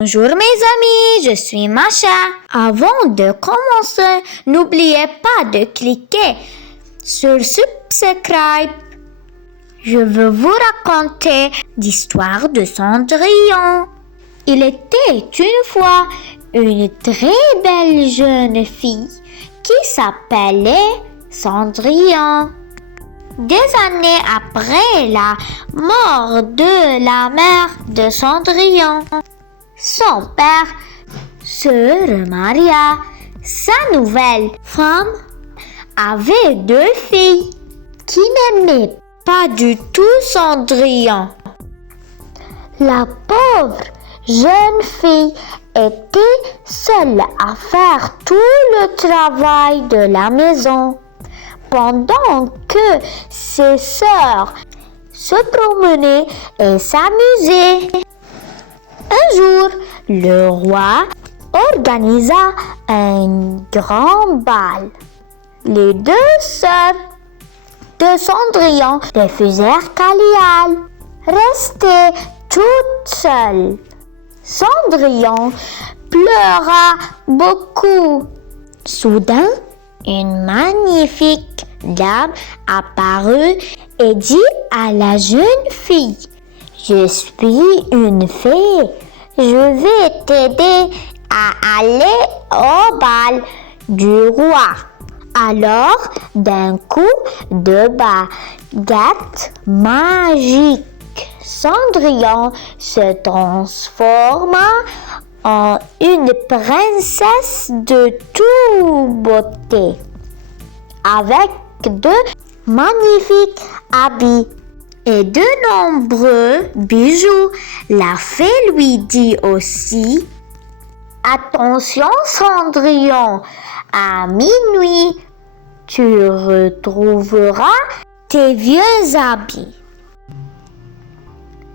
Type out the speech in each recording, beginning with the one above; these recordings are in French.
Bonjour mes amis, je suis Masha. Avant de commencer, n'oubliez pas de cliquer sur subscribe. Je veux vous raconter l'histoire de Cendrillon. Il était une fois une très belle jeune fille qui s'appelait Cendrillon. Des années après la mort de la mère de Cendrillon, son père se remaria. Sa nouvelle femme avait 2 filles qui n'aimaient pas du tout Cendrillon. La pauvre jeune fille était seule à faire tout le travail de la maison, pendant que ses sœurs se promenaient et s'amusaient. Un jour, le roi organisa un grand bal. Les 2 sœurs de Cendrillon refusèrent qu'elle y aille, restée toute seule. Cendrillon pleura beaucoup. Soudain, une magnifique dame apparut et dit à la jeune fille: je suis une fée. Je vais t'aider à aller au bal du roi. Alors, d'un coup de baguette magique, Cendrillon se transforma en une princesse de toute beauté, avec 2 magnifiques habits et de nombreux bijoux. La fée lui dit aussi: attention Cendrillon, à minuit, tu retrouveras tes vieux habits.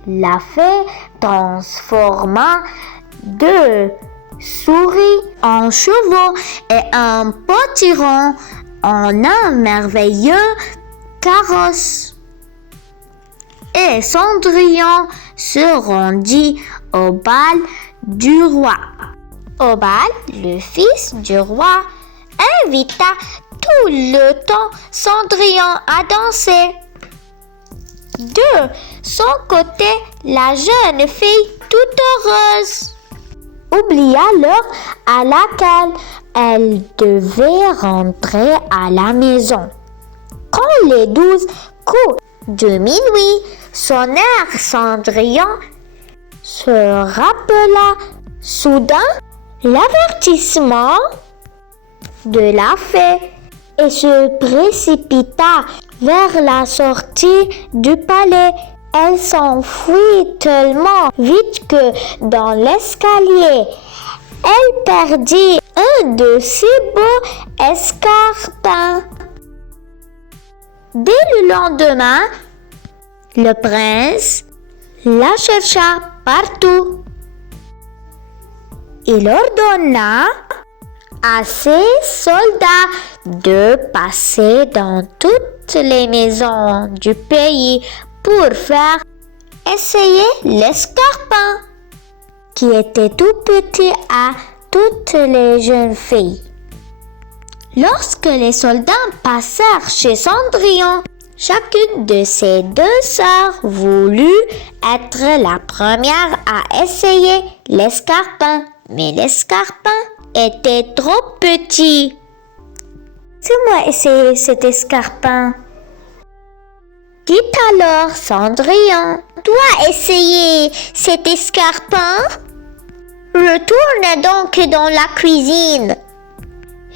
La fée transforma 2 souris en chevaux et un potiron en un merveilleux carrosse. Et Cendrillon se rendit au bal du roi. Au bal, le fils du roi invita tout le temps Cendrillon à danser. De son côté, la jeune fille, toute heureuse, oublia l'heure à laquelle elle devait rentrer à la maison. Quand les 12 coups de minuit sonnèrent, Cendrillon se rappela soudain l'avertissement de la fée et se précipita vers la sortie du palais. Elle s'enfuit tellement vite que dans l'escalier, elle perdit un de ses beaux escarpins. Dès le lendemain, le prince la chercha partout. Il ordonna à ses soldats de passer dans toutes les maisons du pays pour faire essayer l'escarpin, qui était tout petit à toutes les jeunes filles. Lorsque les soldats passèrent chez Cendrillon, chacune de ses 2 sœurs voulut être la première à essayer l'escarpin, mais l'escarpin était trop petit. Fais-moi essayer cet escarpin, dit alors Cendrillon. Toi essayer cet escarpin? Retourne donc dans la cuisine,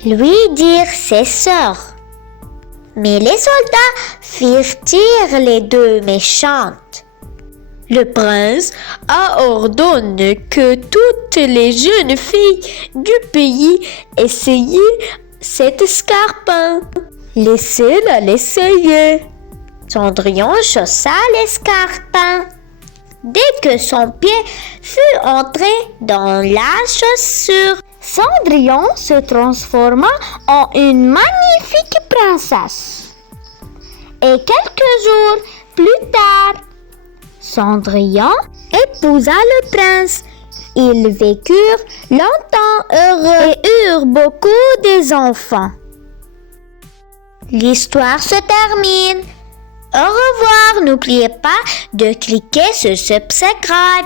lui dirent ses sœurs. Mais les soldats firent taire les 2 méchantes. Le prince a ordonné que toutes les jeunes filles du pays essayent cet escarpin. Laissez-la l'essayer. Cendrillon chaussa l'escarpin. Dès que son pied fut entré dans la chaussure, Cendrillon se transforma en une magnifique princesse. Et quelques jours plus tard, Cendrillon épousa le prince. Ils vécurent longtemps heureux et eurent beaucoup des enfants. L'histoire se termine. Au revoir, n'oubliez pas de cliquer sur subscribe.